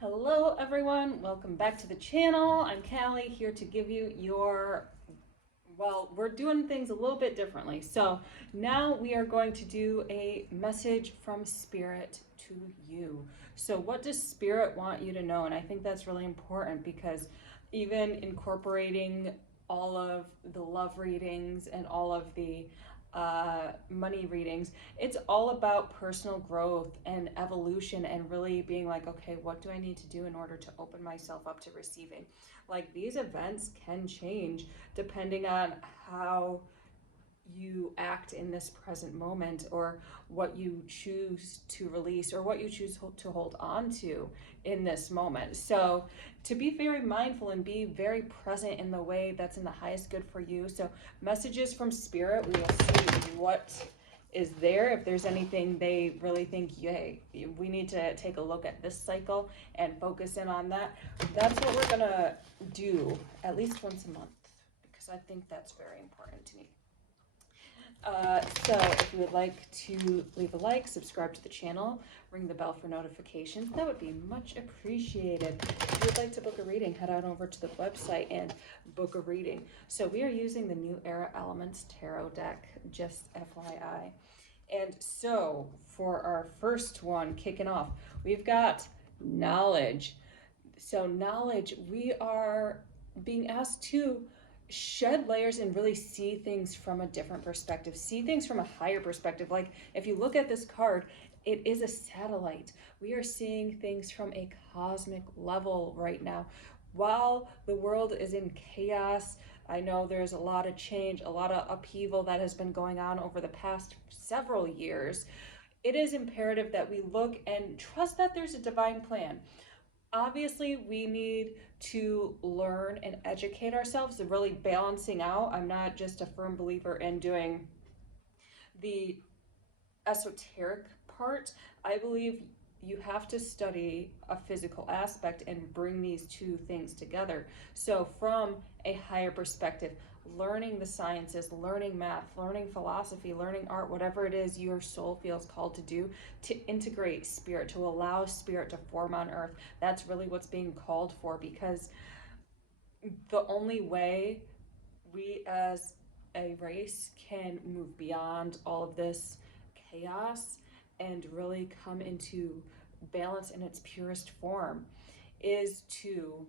Hello everyone, welcome back to the channel. I'm Callie here to give you we're doing things a little bit differently. So now we are going to do a message from Spirit to you. So what does Spirit want you to know? And I think that's really important because even incorporating all of the love readings and all of the money readings, it's all about personal growth and evolution and really being like, okay, what do I need to do in order to open myself up to receiving? Like, these events can change depending on how you act in this present moment, or what you choose to release, or what you choose to hold on to in this moment. So to be very mindful and be very present in the way that's in the highest good for you. So messages from Spirit, we will see what is there. If there's anything they really think, hey, we need to take a look at this cycle and focus in on that, that's what we're gonna do at least once a month, because I think that's very important to me. So if you would like to leave a like, subscribe to the channel, ring the bell for notifications, that would be much appreciated. If you would like to book a reading, head on over to the website and book a reading. So we are using the New Era Elements Tarot deck, just FYI. And so for our first one kicking off, we've got knowledge. So knowledge, we are being asked to shed layers and really see things from a different perspective, see things from a higher perspective. Like, if you look at this card, it is a satellite. We are seeing things from a cosmic level right now. While the world is in chaos, I know there's a lot of change, a lot of upheaval that has been going on over the past several years. It is imperative that we look and trust that there's a divine plan. Obviously, we need to learn and educate ourselves and really balancing out. I'm not just a firm believer in doing the esoteric part. I believe you have to study a physical aspect and bring these two things together. So from a higher perspective, learning the sciences, learning math, learning philosophy, learning art, whatever it is your soul feels called to do, to integrate spirit, to allow spirit to form on earth. That's really what's being called for, because the only way we as a race can move beyond all of this chaos and really come into balance in its purest form is to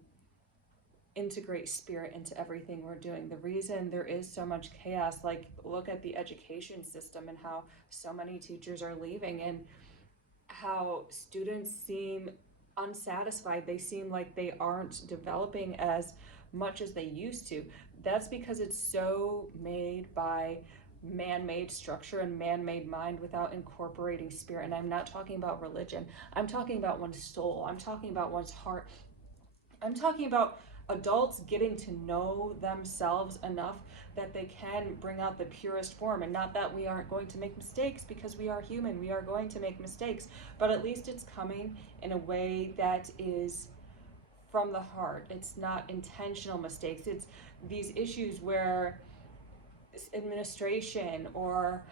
integrate spirit into everything we're doing. The reason there is so much chaos, like, look at the education system and how so many teachers are leaving, and how students seem unsatisfied. They seem like they aren't developing as much as they used to. That's because it's so made by man-made structure and man-made mind without incorporating spirit. And I'm not talking about religion. I'm talking about one's soul. I'm talking about one's heart. I'm talking about adults getting to know themselves enough that they can bring out the purest form. And not that we aren't going to make mistakes, because we are human, we are going to make mistakes, but at least it's coming in a way that is from the heart. It's not intentional mistakes. It's these issues where administration or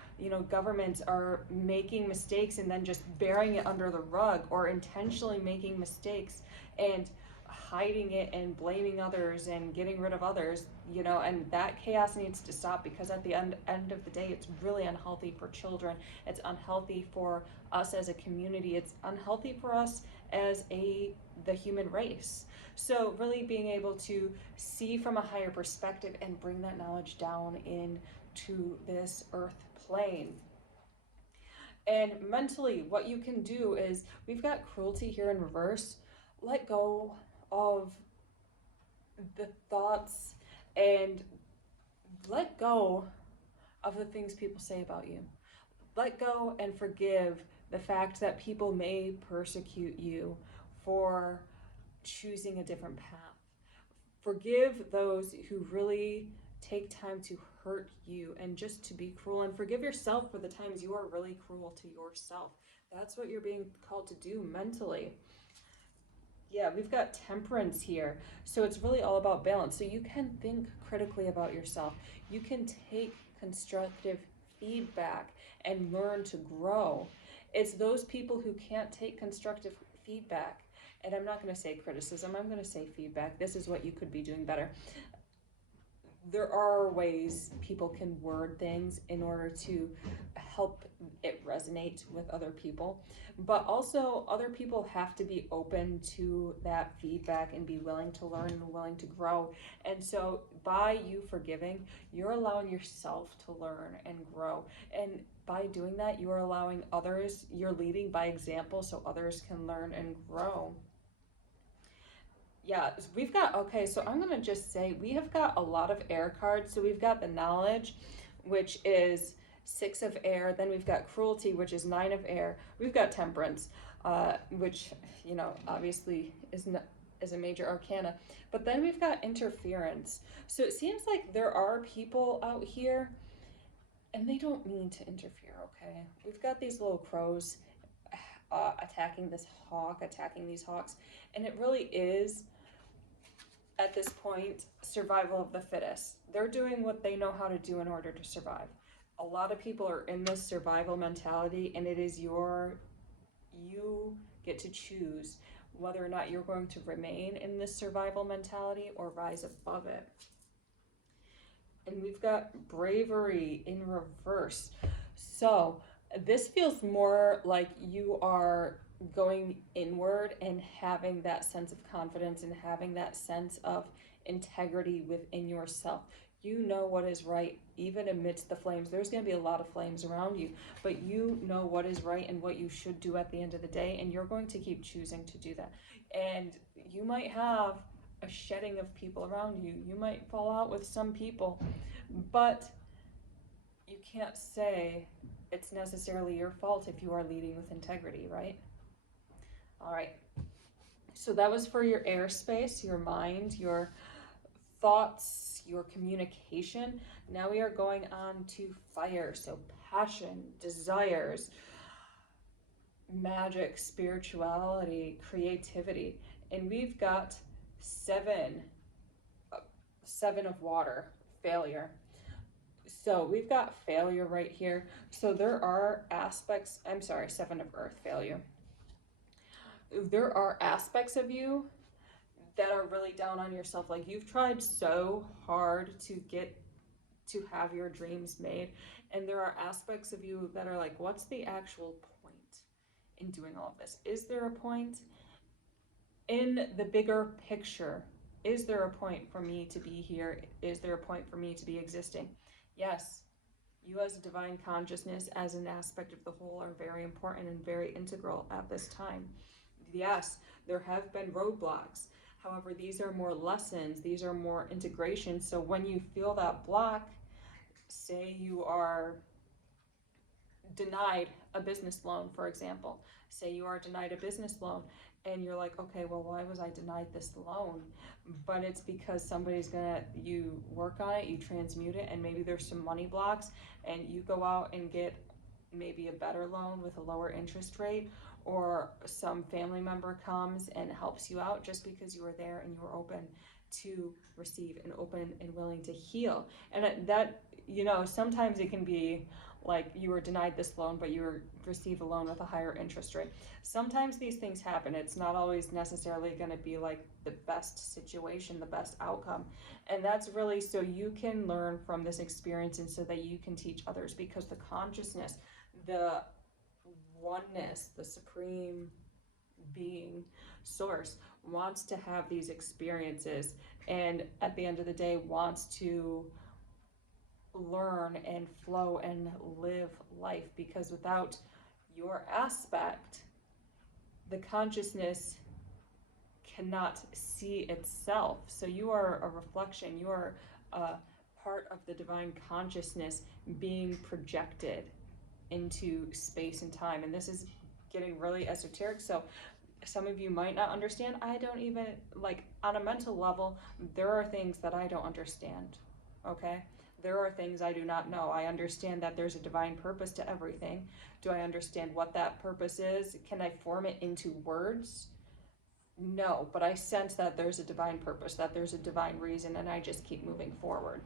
governments are making mistakes and then just burying it under the rug, or intentionally making mistakes and hiding it and blaming others and getting rid of others, and that chaos needs to stop, because at the end of the day, it's really unhealthy for children. It's unhealthy for us as a community. It's unhealthy for us as the human race. So really being able to see from a higher perspective and bring that knowledge down into this earth plane. And mentally, what you can do is, we've got cruelty here in reverse. Let go of the thoughts and let go of the things people say about you. Let go and forgive the fact that people may persecute you for choosing a different path. Forgive those who really take time to hurt you and just to be cruel, and forgive yourself for the times you are really cruel to yourself. That's what you're being called to do mentally. Yeah, we've got temperance here. So it's really all about balance. So you can think critically about yourself. You can take constructive feedback and learn to grow. It's those people who can't take constructive feedback And I'm not going to say criticism, I'm going to say feedback. This is what you could be doing better. There are ways people can word things in order to help it resonate with other people, but also other people have to be open to that feedback and be willing to learn and willing to grow. And so by you forgiving, you're allowing yourself to learn and grow. And by doing that, you are allowing others, you're leading by example so others can learn and grow. Yeah, we've got, okay, so I'm going to just say we have got a lot of air cards. So we've got the knowledge, which is 6 of air. Then we've got cruelty, which is 9 of air. We've got temperance, which, obviously is a major arcana. But then we've got interference. So it seems like there are people out here and they don't mean to interfere, okay? We've got these little crows attacking these hawks. And it really is, at this point, survival of the fittest. They're doing what they know how to do in order to survive. A lot of people are in this survival mentality, and it is you get to choose whether or not you're going to remain in this survival mentality or rise above it. And we've got bravery in reverse. So this feels more like you are going inward and having that sense of confidence and having that sense of integrity within yourself. You know what is right, even amidst the flames. There's going to be a lot of flames around you, but you know what is right and what you should do at the end of the day, and you're going to keep choosing to do that. And you might have a shedding of people around you. You might fall out with some people, but you can't say it's necessarily your fault if you are leading with integrity, right? All right. So that was for your airspace, your mind, your thoughts, your communication. Now we are going on to fire. So passion, desires, magic, spirituality, creativity. And we've got 7 of water, failure. So we've got failure right here. So there are aspects, 7 of earth, failure. There are aspects of you that are really down on yourself. Like you've tried so hard to have your dreams made. And there are aspects of you that are like, what's the actual point in doing all of this? Is there a point in the bigger picture? Is there a point for me to be here? Is there a point for me to be existing? Yes, you as a divine consciousness, as an aspect of the whole, are very important and very integral at this time. Yes, there have been roadblocks. However, these are more lessons. These are more integration. So when you feel that block, say you are denied a business loan, for example. Say you are denied a business loan and you're like, okay, well, why was I denied this loan? But it's because you work on it, you transmute it, and maybe there's some money blocks and you go out and get maybe a better loan with a lower interest rate, or some family member comes and helps you out just because you were there and you were open to receive and open and willing to heal. And that, sometimes it can be like you were denied this loan, but you receive a loan with a higher interest rate. Sometimes these things happen. It's not always necessarily going to be like the best situation, the best outcome. And that's really so you can learn from this experience and so that you can teach others, because the consciousness, the oneness, the supreme being, source, wants to have these experiences, and at the end of the day wants to learn and flow and live life, because without your aspect, the consciousness cannot see itself. So you are a reflection, you are a part of the divine consciousness being projected into space and time. And this is getting really esoteric, so some of you might not understand. I don't even, on a mental level, there are things that I don't understand, okay? There are things I do not know. I understand that there's a divine purpose to everything. Do I understand what that purpose is? Can I form it into words? No, but I sense that there's a divine purpose, that there's a divine reason, and I just keep moving forward.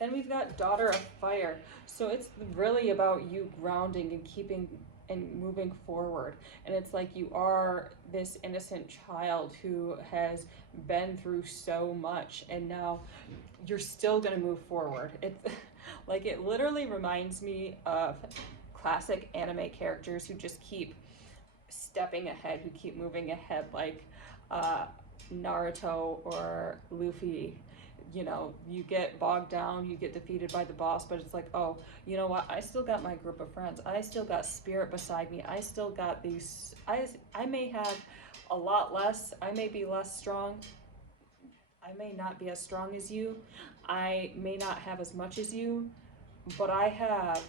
Then we've got Daughter of Fire. So it's really about you grounding and keeping and moving forward. And it's like you are this innocent child who has been through so much, and now you're still going to move forward. It's like it literally reminds me of classic anime characters who just keep stepping ahead, who keep moving ahead, like uh, Naruto or Luffy. You know, you get bogged down, you get defeated by the boss, but it's like, oh, you know what? I still got my group of friends. I still got spirit beside me. I still got these. I may have a lot less. I may be less strong. I may not be as strong as you. I may not have as much as you, but I have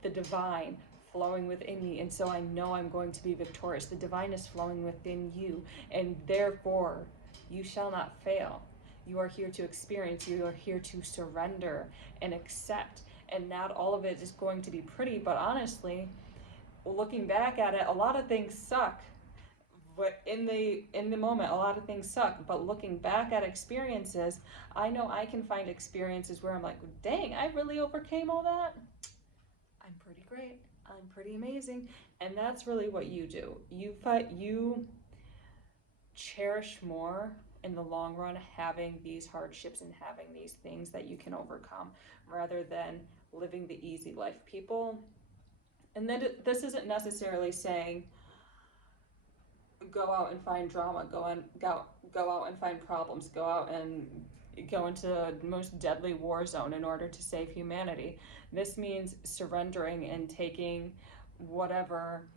the divine flowing within me, and so I know I'm going to be victorious. The divine is flowing within you, and therefore you shall not fail. You are here to experience, you are here to surrender and accept. And not all of it is going to be pretty, but honestly, looking back at it, a lot of things suck. But in the moment, a lot of things suck. But looking back at experiences, I know I can find experiences where I'm like, dang, I really overcame all that. I'm pretty great. I'm pretty amazing. And that's really what you do. You cherish more in the long run having these hardships and having these things that you can overcome rather than living the easy life. People, and then this isn't necessarily saying go out and find drama, go out and find problems, go out and go into the most deadly war zone in order to save humanity. This means surrendering and taking whatever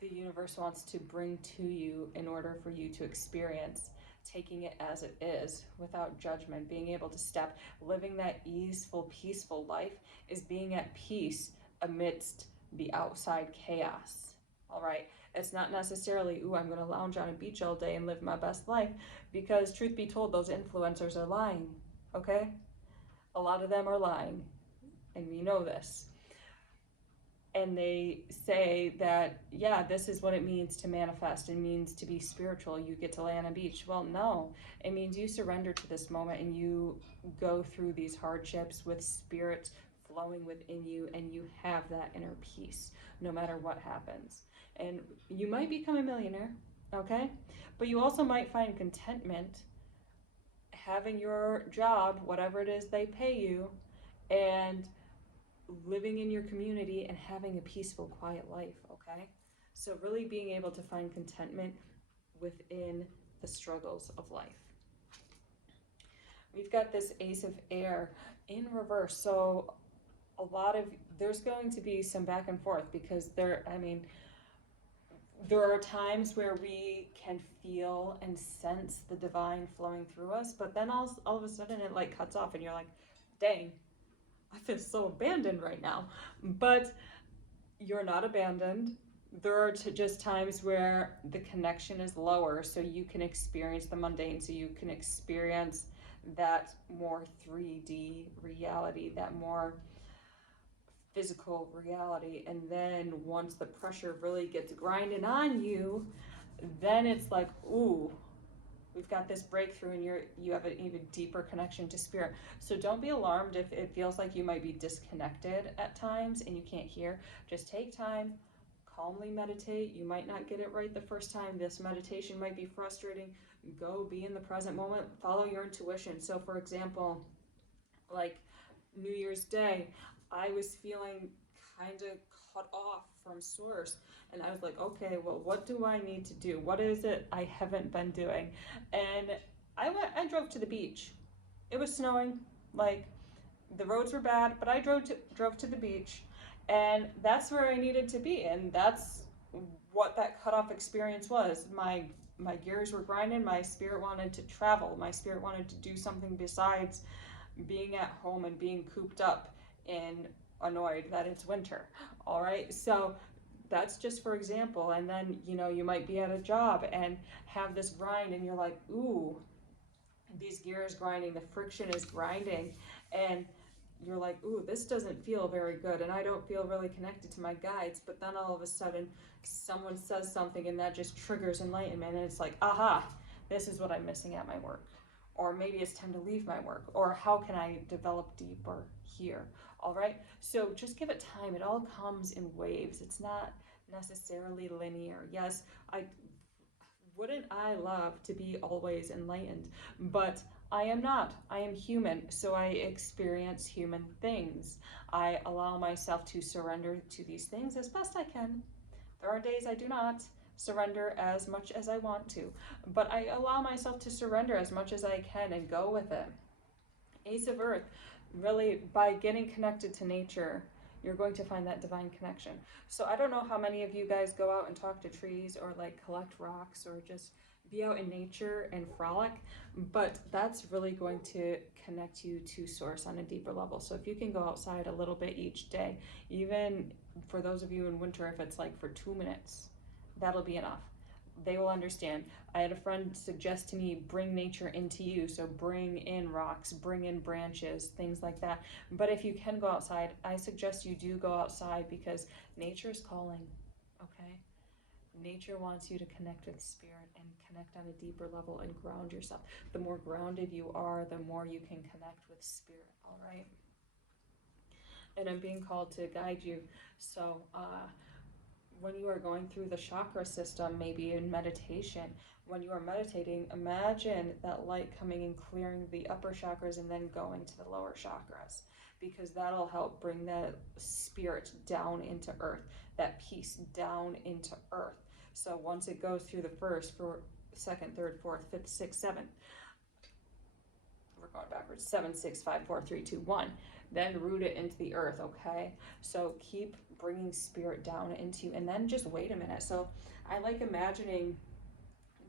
the universe wants to bring to you in order for you to experience, taking it as it is without judgment, being able to step, living that easeful, peaceful life is being at peace amidst the outside chaos. All right. It's not necessarily, ooh, I'm going to lounge on a beach all day and live my best life, because truth be told, those influencers are lying. Okay? A lot of them are lying, and we know this. And they say that, yeah, this is what it means to manifest. It means to be spiritual. You get to lay on a beach. Well, no. It means you surrender to this moment and you go through these hardships with spirit flowing within you, and you have that inner peace no matter what happens. And you might become a millionaire, okay? But you also might find contentment having your job, whatever it is they pay you, and living in your community and having a peaceful, quiet life, okay? So really being able to find contentment within the struggles of life. We've got this Ace of Air in reverse. So there's going to be some back and forth, because there are times where we can feel and sense the divine flowing through us, but then all of a sudden it like cuts off and you're like, dang, I feel so abandoned right now. But you're not abandoned. There are just times where the connection is lower, so you can experience the mundane, so you can experience that more 3D reality, that more physical reality. And then once the pressure really gets grinding on you, then it's like, ooh, we've got this breakthrough, and you have an even deeper connection to spirit. So don't be alarmed if it feels like you might be disconnected at times and you can't hear. Just take time, calmly meditate. You might not get it right the first time. This meditation might be frustrating. Go be in the present moment, follow your intuition. So for example, like New Year's Day, I was feeling kind of cut off from source, and I was like, okay, well, what do I need to do? What is it I haven't been doing? And I drove to the beach. It was snowing, like the roads were bad, but I drove to the beach, and that's where I needed to be. And that's what that cutoff experience was. My gears were grinding. My spirit wanted to travel. My spirit wanted to do something besides being at home and being cooped up and annoyed that it's winter. All right, so that's just for example. And then you might be at a job and have this grind, and you're like, ooh, these gears grinding, the friction is grinding, and you're like, ooh, this doesn't feel very good, and I don't feel really connected to my guides. But then all of a sudden someone says something, and that just triggers enlightenment, and it's like, aha, this is what I'm missing at my work. Or maybe it's time to leave my work, or how can I develop deeper here? All right, so just give it time. It all comes in waves. It's not necessarily linear. Yes, I love to be always enlightened, but I am not. I am human, so I experience human things. I allow myself to surrender to these things as best I can. There are days I do not surrender as much as I want to, but I allow myself to surrender as much as I can and go with it. Ace of Earth, really, by getting connected to nature, you're going to find that divine connection. So I don't know how many of you guys go out and talk to trees or like collect rocks or just be out in nature and frolic, but that's really going to connect you to source on a deeper level. So if you can go outside a little bit each day, even for those of you in winter, if it's like for 2 minutes, that'll be enough. They will understand. I had a friend suggest to me, bring nature into you. So bring in rocks, bring in branches, things like that. But if you can go outside, I suggest you do go outside because nature is calling, okay? Nature wants you to connect with spirit and connect on a deeper level and ground yourself. The more grounded you are, the more you can connect with spirit, all right? And I'm being called to guide you. So, when you are going through the chakra system, maybe in meditation, when you are meditating, imagine that light coming and clearing the upper chakras and then going to the lower chakras, because that'll help bring that spirit down into earth, that peace down into earth. So once it goes through the first, for second, third, fourth, fifth, sixth, seventh, we're going backwards, 7, 6, 5, 4, 3, 2, 1, then root it into the earth. Okay, so keep bringing spirit down into you, and then just wait a minute. So I like imagining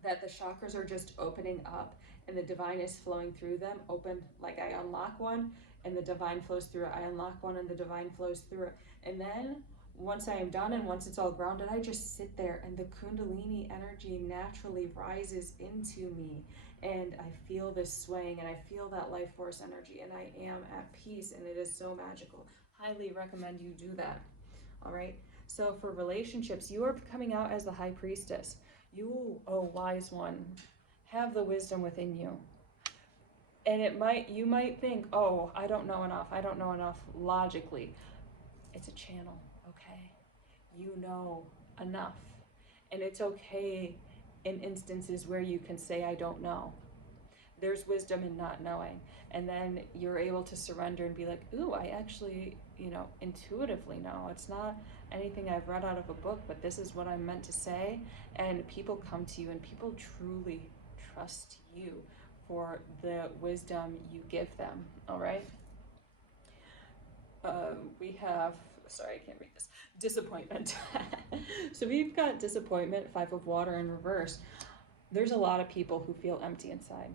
that the chakras are just opening up and the divine is flowing through them. Open, like I unlock one and the divine flows through it. I unlock one and the divine flows through it. And then once I am done and once it's all grounded, I just sit there and the Kundalini energy naturally rises into me. And I feel this swaying and I feel that life force energy and I am at peace, and it is so magical. Highly recommend you do that. All right. So for relationships, you are coming out as the high priestess. You, oh wise one, have the wisdom within you. And you might think, oh, I don't know enough logically. It's a channel, okay? You know enough. And it's okay in instances where you can say, I don't know. There's wisdom in not knowing. And then you're able to surrender and be like, ooh, I actually, intuitively know. It's not anything I've read out of a book, but this is what I'm meant to say. And people come to you and people truly trust you for the wisdom you give them, all right? We have, sorry, I can't read this, disappointment. So we've got disappointment, 5 of water in reverse. There's a lot of people who feel empty inside.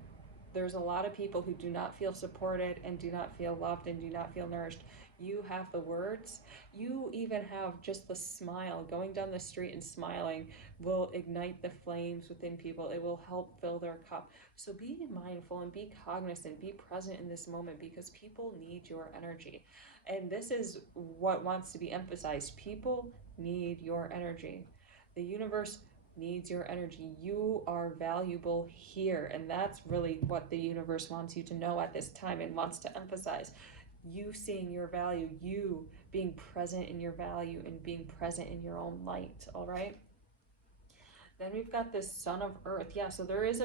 There's a lot of people who do not feel supported and do not feel loved and do not feel nourished. You have the words. You even have just the smile. Going down the street and smiling will ignite the flames within people. It will help fill their cup. So be mindful and be cognizant, be present in this moment, because people need your energy. And this is what wants to be emphasized. People need your energy. The universe needs your energy. You are valuable here, and that's really what the universe wants you to know at this time and wants to emphasize. You seeing your value, you being present in your value and being present in your own light, all right? Then we've got this Son of Earth. Yeah, so there is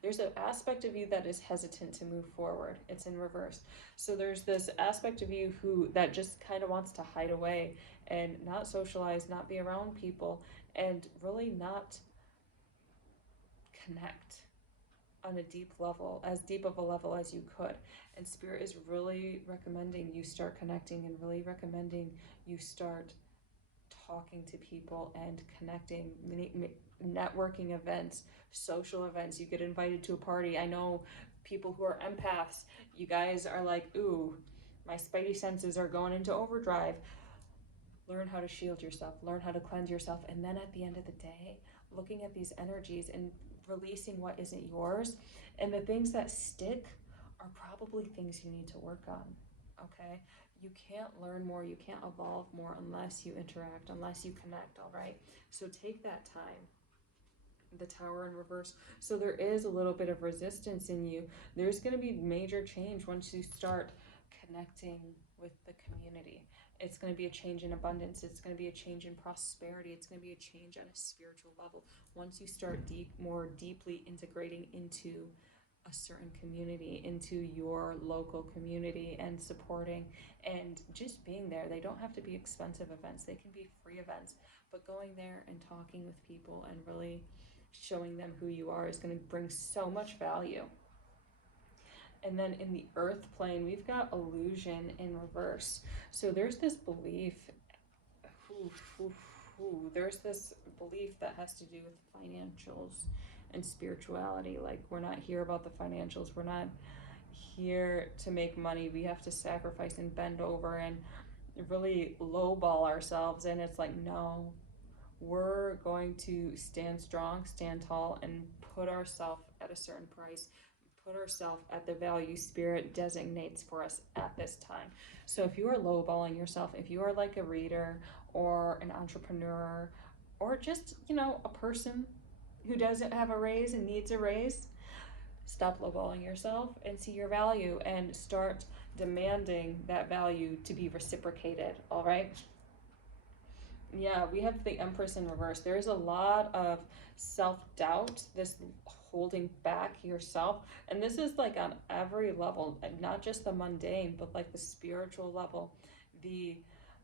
there's an aspect of you that is hesitant to move forward. It's in reverse. So there's this aspect of you that just kind of wants to hide away and not socialize, not be around people, and really not connect on a deep level, as deep of a level as you could. And Spirit is really recommending you start connecting and really recommending you start talking to people and connecting, networking events, social events. You get invited to a party. I know people who are empaths, you guys are like, ooh, my spidey senses are going into overdrive. Learn how to shield yourself, learn how to cleanse yourself, and then at the end of the day, looking at these energies and releasing what isn't yours. And the things that stick are probably things you need to work on, okay? You can't learn more, you can't evolve more unless you interact, unless you connect, all right? So take that time. The Tower in reverse. So there is a little bit of resistance in you. There's going to be major change once you start connecting with the community It's going to be a change in abundance. It's going to be a change in prosperity. It's going to be a change on a spiritual level. Once you start more deeply integrating into a certain community, into your local community, and supporting and just being there. They don't have to be expensive events. They can be free events. But going there and talking with people and really showing them who you are is going to bring so much value. And then in the earth plane, we've got illusion in reverse. So there's this belief, there's this belief that has to do with financials and spirituality. Like, we're not here about the financials. We're not here to make money. We have to sacrifice and bend over and really lowball ourselves. And it's like, no, we're going to stand strong, stand tall, and put ourselves at a certain price, put ourselves at the value Spirit designates for us at this time. So if you are lowballing yourself, if you are like a reader or an entrepreneur or just, a person who doesn't have a raise and needs a raise, stop lowballing yourself and see your value and start demanding that value to be reciprocated, all right? Yeah, we have the Empress in reverse. There's a lot of self-doubt, this holding back yourself. And this is like on every level, not just the mundane, but like the spiritual level, the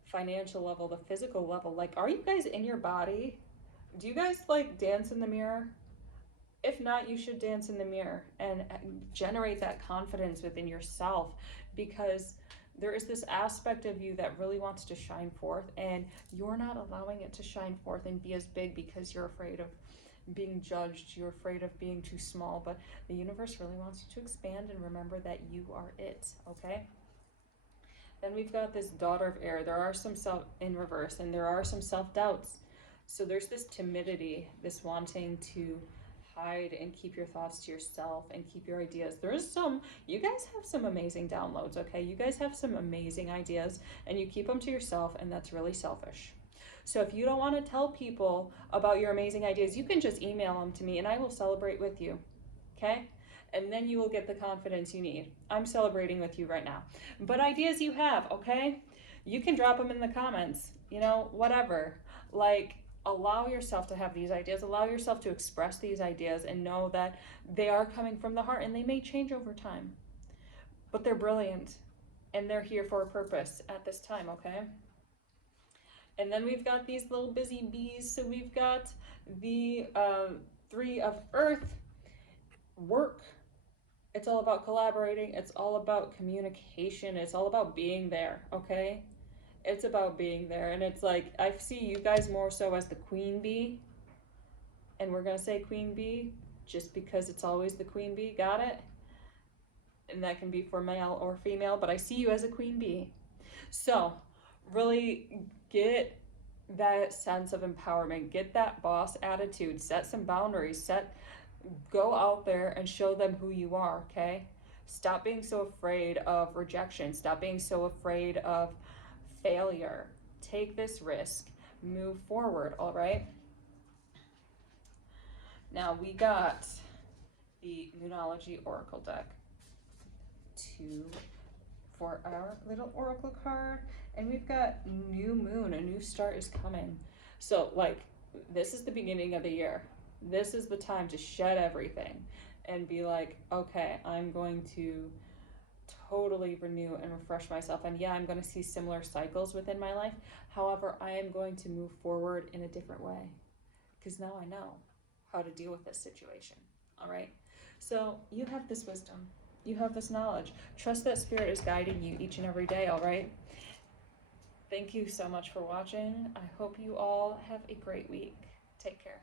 financial level, the physical level. Like, are you guys in your body? Do you guys like dance in the mirror? If not, you should dance in the mirror and generate that confidence within yourself, because there is this aspect of you that really wants to shine forth, and you're not allowing it to shine forth and be as big because you're afraid of being judged. You're afraid of being too small, but the universe really wants you to expand and remember that you are it, okay? Then we've got this Daughter of Air. There are some self in reverse, and there are some self-doubts. So there's this timidity, this wanting to hide and keep your thoughts to yourself and keep your ideas. You guys have some amazing downloads, okay? You guys have some amazing ideas, and you keep them to yourself, and that's really selfish. So if you don't want to tell people about your amazing ideas, you can just email them to me and I will celebrate with you, okay? And then you will get the confidence you need. I'm celebrating with you right now. But ideas you have, okay? You can drop them in the comments, whatever. Like, allow yourself to have these ideas, allow yourself to express these ideas, and know that they are coming from the heart, and they may change over time, but they're brilliant and they're here for a purpose at this time, okay? And then we've got these little busy bees. So we've got the 3 of Earth, work. It's all about collaborating. It's all about communication. It's all about being there, okay? It's about being there. And it's like, I see you guys more so as the queen bee. And we're going to say queen bee just because it's always the queen bee. Got it? And that can be for male or female, but I see you as a queen bee. So really get that sense of empowerment. Get that boss attitude. Set some boundaries. Go out there and show them who you are, okay? Stop being so afraid of rejection. Stop being so afraid of failure. Take this risk. Move forward, all right? Now we got the Moonology Oracle deck for our little oracle card, and we've got new moon. A new start is coming. So like, this is the beginning of the year. This is the time to shed everything and be like, okay, I'm going to totally renew and refresh myself. And yeah, I'm going to see similar cycles within my life. However, I am going to move forward in a different way because now I know how to deal with this situation. All right. So you have this wisdom. You have this knowledge. Trust that Spirit is guiding you each and every day. All right. Thank you so much for watching. I hope you all have a great week. Take care.